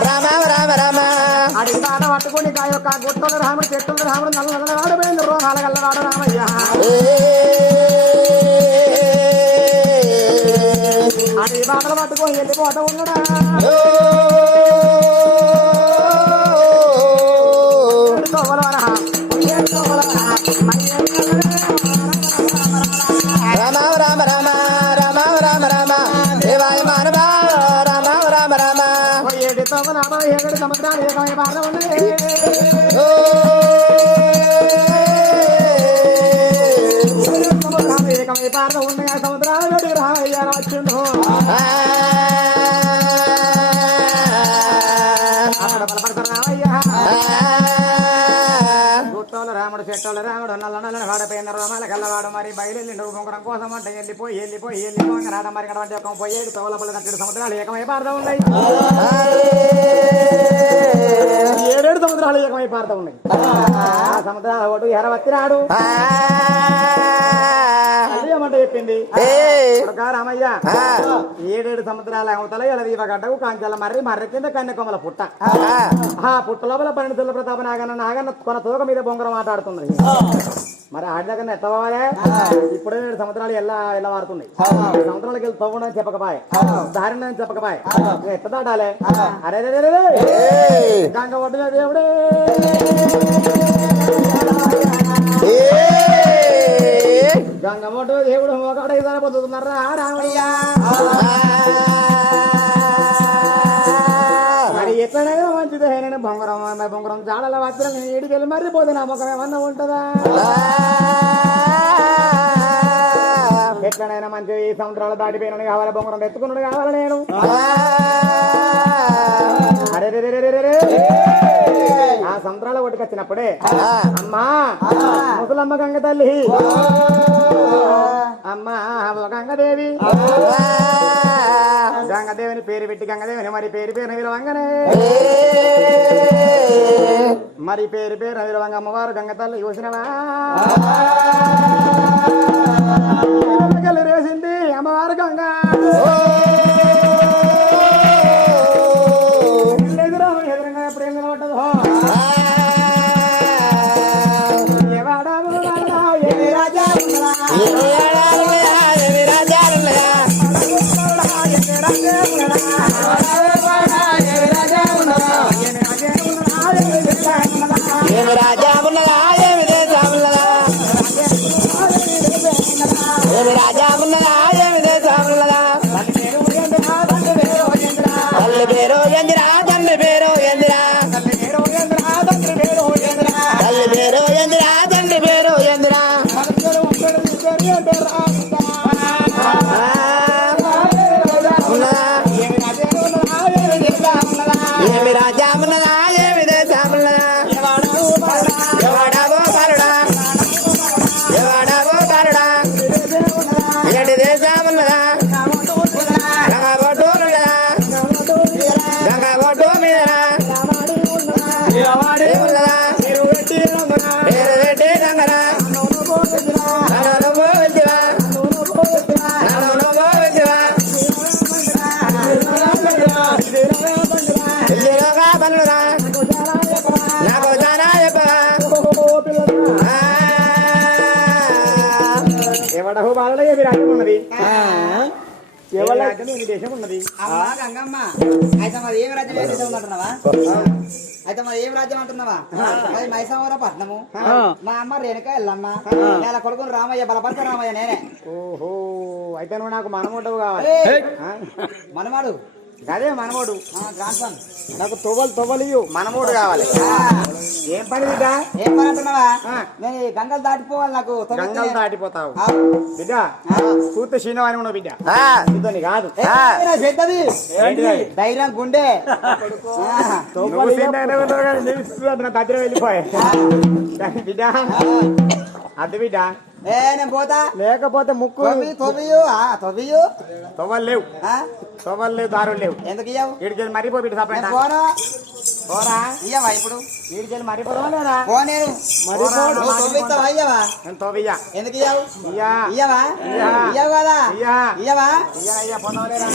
రామ రామ రామ అడిగి తాట పట్టుకుని ఆ యొక్క గుట్టల రాముడు చెట్టుల రాముడు నల్ల నల్లవాడు పోయింది రోగాల గల్లవాడు రామయ్య అడిగి బాటలు పట్టుకొని వెళ్ళిపోతా ఉన్నాడా రామ రామ రామ రామ రామ రామ దేవాయ మానవ రామ రామ రామ ఏడు తోమనామా ఏడు సముద్రాలు ఏకమై బాగా ఉన్నాయి ఏకమై బాగా ఉన్నాయి సముద్రాలు ఏడు రామయ్య రాచుండు అక్కడ బలపడతారు రామయ్య గుట్టోలు రాముడు చెట్టోలు రాముడు నల్ల నల్లని వాడపోయిన రోమాల కల్లవాడు మరి బయలుదేరి బొంగరం కోసం అంటే వెళ్ళిపోయి రాడ మరి కడవంటి ఒక పోయేడు తోలపల్లి కట్టడు సముద్రాలు ఏకమై పారుతా ఉన్నాయి 7 సముద్రాలు ఏకమై పారుతా ఉన్నాయి ఆ సముద్రాల ఒడ్డు ఎరవత్తిరాడు అదేమంటే చెప్పింది రామయ్య 7 సముద్రాల అవతల ఎలదీవ గడ్డకు కాంచెల మర్రి కింద కన్యకొమ్మల పుట్ట ఆ పుట్ట లోపల 12 తుల ప్రతాప నాగన్న కొన తోక మీద బొంగరం ఆటాడుతున్నది మరి ఆడిదాకన్నా ఎట్లా పోవాలి ఇప్పుడే 7 సముద్రాలు ఎలా వారుతున్నాయి సముద్రాలకు వెళ్ళి తవ్వడం చెప్పకపాయే దారిని చెప్పకపాయే ఎట్లా దాటాలి అరే గంగ ఒడ్డు దేవుడే గంగమోటు దేవుడు ఒకడ పొందుతున్నారా రామయ్య మరి ఎట్లనైనా మంచిదే నేను బొంగరం జాడల వచ్చిన ఏడికెళ్ళి మర్రిపోతే నా ముఖం ఏమన్నా ఉంటుందా ఎట్లనైనా మంచి ఈ సముద్రాలు దాటిపోయిన కావాలి బొంగరం ఎత్తుకున్నాడు కావాలి నేను అరే ఆ సముద్రాల ఒడ్డుకు వచ్చినప్పుడే అమ్మా ముసలమ్మ గంగ తల్లి అమ్మా గంగదేవి గంగదేవిని పేరు పెట్టి గంగదేవిని మరి పేరు విలువంగానే మరి పేరు విలువంగ అమ్మవారు గంగ తల్లి చూసినవా రేసింది అమ్మవారు గంగ ఎదురంగా ఎప్పుడు ఏం నిలబడ్డదు రాజా ఉన్నదా ఏమి రాజా ఉన్నదా రాజ్యం నీ దేశం ఉన్నది. అమ్మ గంగమ్మ అయితే మరి ఏం రాజ్యం అంటున్నావా? అయితే మరి ఏం రాజ్యం అంటున్నావా? అది మైసమూర పట్నము. మా అమ్మ రేణుక ఎల్లమ్మ, నెల కొడుకుని రామయ్య, బలపంత రామయ్య నేనే. ఓహో, అయితే నువ్వు నాకు మనమోటవు కావాలి. మనమాడు అదే మనమోడు, గ్రాండ్ సన్. నాకు తొవ్వలియు మనమోడు కావాలి. ఏం పని బిడ్డ? ఏం పని అంటున్నావా? నేను ఈ గంగలు దాటిపోవాలి, నాకు గంగలు దాటిపోతావు బిడ్డ. పూర్తి శ్రీనవాని ఉన్నావు బిడ్డ, ఇతని కాదు. పెద్దది ధైర్యం గుండె దగ్గర వెళ్ళిపోయా బిడ్డ. అది బిడ్డ నేను పోతా. లేకపోతే ముక్కు తొవ్వలు లేవు, దారులు లేవు. ఎందుకు ఇయ్యవు? వీడికి మరిపో బిడ్డ సపరేట్ పోరా. ఇయ్యవా ఇప్పుడు? వీడికి మరిపోదా లేదా? నేను తొవ్వయ్యా. ఎందుకు ఇయ్యవు? ఇయ్యవా ఇయ్యవు కదా? ఇయ్యవా? పొందవలేదా?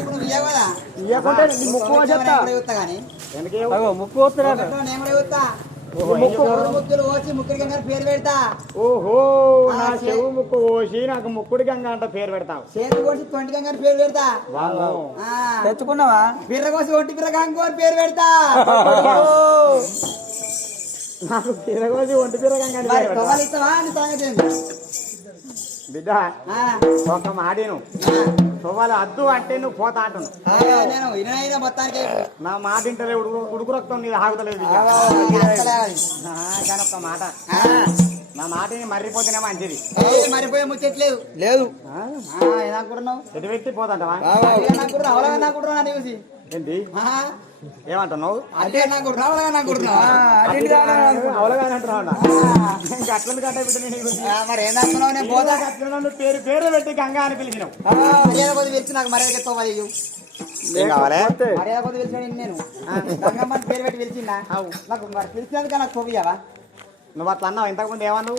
ఇప్పుడు నువ్వు ఇయ్యవు కదా? ఇయ్యకుంటే ముక్కు చెప్తా. కానీ ఎందుకు ముక్కు వస్తున్నా? నేను కూడా చూస్తా. ముక్కులు వచ్చి ముక్కుడి గంగ పేరు పెడతా. ఓహో, నా చెవు ముక్కు కోసి నాకు ముక్కుడి గంగ అంట పేరు పెడతావు. చేతి కోసి తొంటి గంగ పేరు పెడతా. తెచ్చుకున్నావా? పిర్ర కోసి ఒంటి పిర్ర గంగ పేరు పెడతా. నాకు పిరగోసి ఒంటి పిర గంగ ఇస్తావా అని సంగతి బిడ్డ. ఒక మాడేను తొవ్వాలి అద్దు అంటే నువ్వు పోతా అంటున్నావు. నేను ఇనైనా మొత్తానికి నా మాట ఇంటలే, ఉడుకు రక్తం నీది ఆగుతలేదు. కానీ ఒక్క మాట, నా మాటని మర్రిపోతేనే మంచిది. మరిపోయే ముచ్చట్లేదు లేదు. ఏమనుకుంటున్నావు? ఎటు పెట్టి పోతాంటావా? అవలగనుకుంటున్నా చూసి. ఏంటి ఏమంటున్నావు? అంటే అవలగానే ఇంకా అట్లని కట్ట బిడ్డ నేను. మరి ఏందనుకున్నావు? నేను పోతా. అట్లా పేరు పేరు పెట్టి గంగా అని పిలిచినావు. మర్యాద కొద్ది పిలిచి నాకు మర్యాద తోవయ్యు. మర్యాద కొద్ది పిలిచిన నేను గంగమ్మ పేరు పెట్టి పిలిచిందా? నాకు మరి పిలిచినందుక నాకు తోవియావా? నువ్వు అట్లా అన్నావు. ఇంతకుముందు ఏమన్నావు?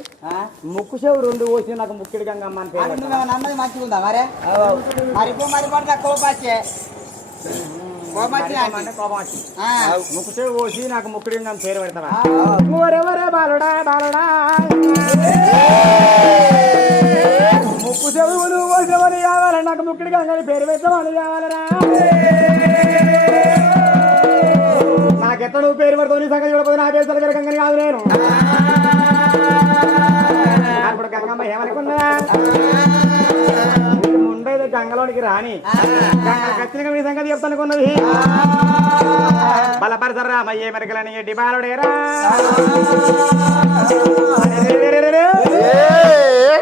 ముక్కు చెవు రెండు పోసి నాకు ముక్కిడి గంగమ్మ అని పేరు. నువ్వు అన్నది మంచిగా ఉందా? మరే మరిపో నాకు కోపచ్చే ముక్కు చెవు పోసి నాకు ముక్కిడి గంగమ్మ పేరు పెడతావా? ఎవరే బాలుడా బాలుడా ముక్కు చెవులు పోసేవని కావాలా? నాకు ముక్కిడి గంగని పేరు పెట్టమని కావాలరా? నాకెక్కడ నువ్వు పేరు పెడతావు? నీ సంగతి చూడకపోతే నా పేరు దగ్గర గంగని కాదు నేను. ఇప్పుడు గంగమ్మ ఏమనుకున్నా? ముండేది గంగలోనికి రాని గంగ ఖచ్చితంగా మీ సంగతి చెప్తానుకున్నది. బలపరసరా మయ్యే మెరకలని ఎడ్డి బాలుడేరా.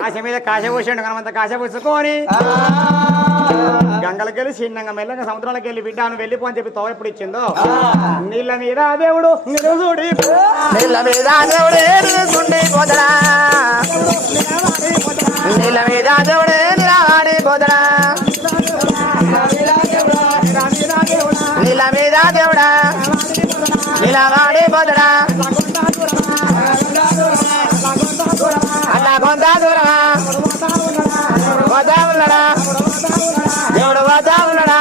ఆశ మీద కాశ పోసాడు, కనమంత కాశ పోసుకొని గంగలకి వెళ్ళి చిన్నగా మెల్లగా సముద్రాలకు వెళ్ళి బిడ్డ నువ్వు వెళ్ళిపో అని చెప్పి తోవ ఎప్పుడు ఇచ్చిందో, నీళ్ళ మీద దేవుడు నిలుసుడి, నీళ్ళ మీద దేవుడే నిలుసుండి పోతరా, నీళ్ళ మీద దేవుడే నిలవాడి పోతరా, నీళ్ళ మీద దేవుడా నిలవాడి పోతరా, అట్లా కొంత దూరమా పోతా ఉన్నాడా దేవుడు పోతా ఉన్నాడా.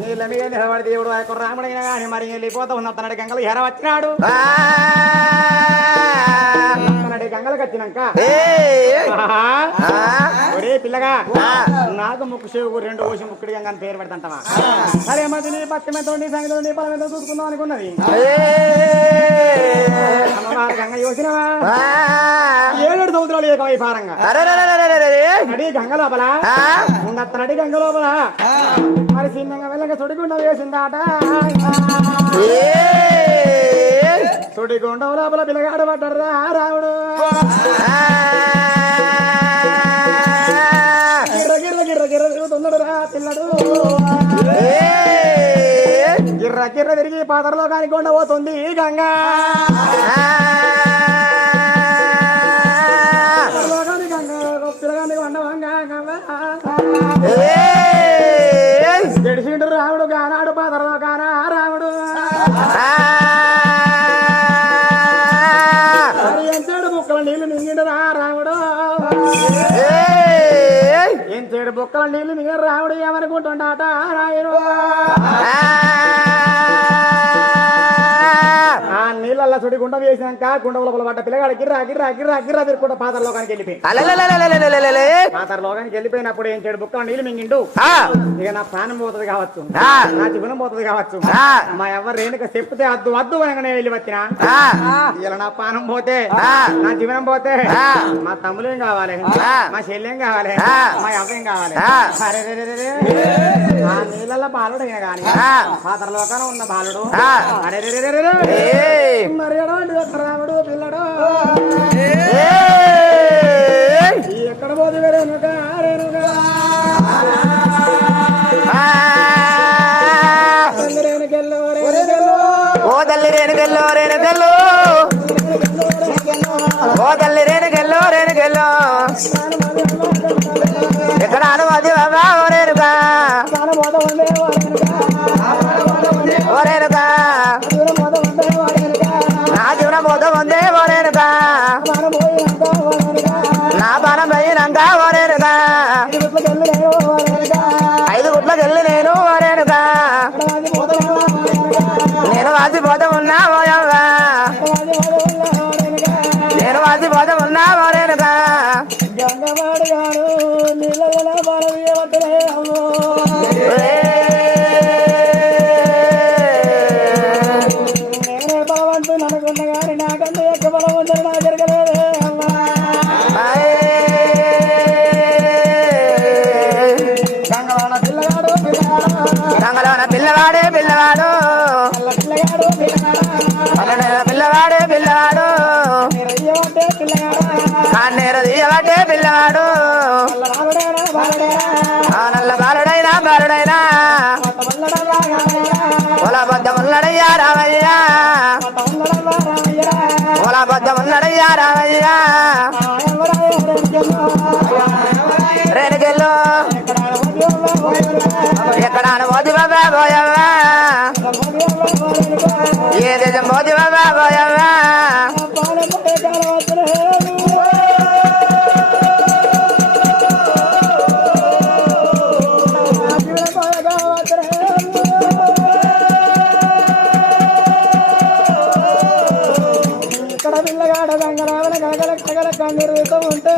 నీళ్ళ మీద నిలబడి దేవుడు రాముడైన కానీ మరి వెళ్ళిపోతా ఉన్న తనడి గంగలు ఎర వచ్చినాడు. గంగలకు వచ్చినాక ఒరే పిల్లగా నాకు ముక్కు చెవు రెండు కోసి ముక్కుడి గంగ అని పేరు పెడతాంటావా? సరే మరి నీ పక్కన ఎంత నీ సంగతి నీ పొలం ఎంత చూసుకుందాం అనుకున్నది. అమ్మవారు గంగ యోసినవా 7 సముద్రాలు ఏకవైపారంగా నడి గంగ లోపల ఉన్నత్తనడి గంగ లోపల మరి చిన్నగా వెళ్ళగా సుడిగుండ వేసిందాట. సుడిగుండం లోపల పిల్లగాడు పడ్డరా రావుడు. గిర్ర గిర్ర గిర్ర తిరుగుతున్నాడు రా పిల్లడు. గిర్ర గిర్ర తిరిగి పాత్రలో కాని కొండ పోతుంది గంగా. పిల్లగానికి వండవంగా గడిచిండు రాముడు కానాడు పాత్రలో కానా రాముడు. ఎంచేడు బుక్కల నీళ్లు నింగిండు రా రాముడు. ఎంచేడు బొక్కల నీళ్లు మీరు రాముడు ఏమనుకుంటుండట రాయరు ఆ నీళ్ళల్లో చుడి గుండ వేసినాక గుండ లోపల పడ్డ పిల్లగాడు గిర్రా గిర్రా గిర్రా గిర్రా తిరుగుకుంటా పాతర లోకానికి వెళ్ళిపోయి పాతర లోకానికి వెళ్ళిపోయినప్పుడు ఏం చేయడు బుక్కల నీళ్ళు మింగిండు ఇక నా ప్రాణం పోతుంది కావచ్చు నా జీవనం పోతుంది కావచ్చు మా ఎవరు రేణుక చెప్తే అద్దు వద్దు అనగానే వెళ్ళి వచ్చిన ఇలా నా ప్రాణం పోతే నా జీవనం పోతే మా తమ్ములేం కావాలి మా చెల్లెం కావాలి మా అవ్వేం కావాలి అరే ఆ నీళ్ళ బాలుడు గాని పాతర లోకాన ఉన్న బాలుడు అరే మరి రాముడు పిల్లడు ఎక్కడ పోతే రేణుగా రేణుగా ఓ తల్లి రేణుకెళ్ళో రేణుకెళ్ళో ఓ తల్లి రేణుకెళ్ళో రేణుకెళ్ళో ఎక్కడ అనుమతి బాబా ఓ రేణుగా ఓ రేణుగా నా జీవనం పోతా ఉందే ఓ రేణుగా నా బాణం పోయినాక ఓ రేణుగా 5 గుట్లకి వెళ్ళి నేను ఓ రేణుగా నేను వాసిపోతా ఉన్నా ఓయవ్వా నేను వాసిపోతా ఉన్నా ఓ రేణుగా గంగవాడు గారు నీళ్ళ బాలవీయవద్దలే అమ్మో నేనే బలవంతుని అనుకున్న గాని నాకంటే ఎక్కువ బలం ఉందని నా జరగలేదే అమ్మా గంగవాడ పిల్లగాడు రంగలోన పిల్లవాడే పిల్లవాడు పిల్లగాడు పిల్లవాడే పిల్లవాడు నీరయ్యవంటే పిల్లగాడు కాన్నేరు తీయబట్టే పిల్లవాడు ఆ నల్ల బాలుడైనా బాలుడైనా పొల బొద్ద ముల్లడయ్యా రామయ్యా పొల బొద్ద ముల్లడయ్యా రామయ్యా రేణుకెళ్ళు ఎక్కడ మోది బాబా పోయవ్వా ఏ దేశం మోది బాబా పోయవ్వా ఇక్కడ పిల్లగాడ గంగరావన గలగల కందిరుగుతూ ఉంటే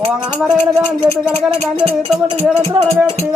ఓ అమరేనుగా అని చెప్పి గలగల కందిరుగుతూ ఉంటే ఏడంత్రాలు వేసి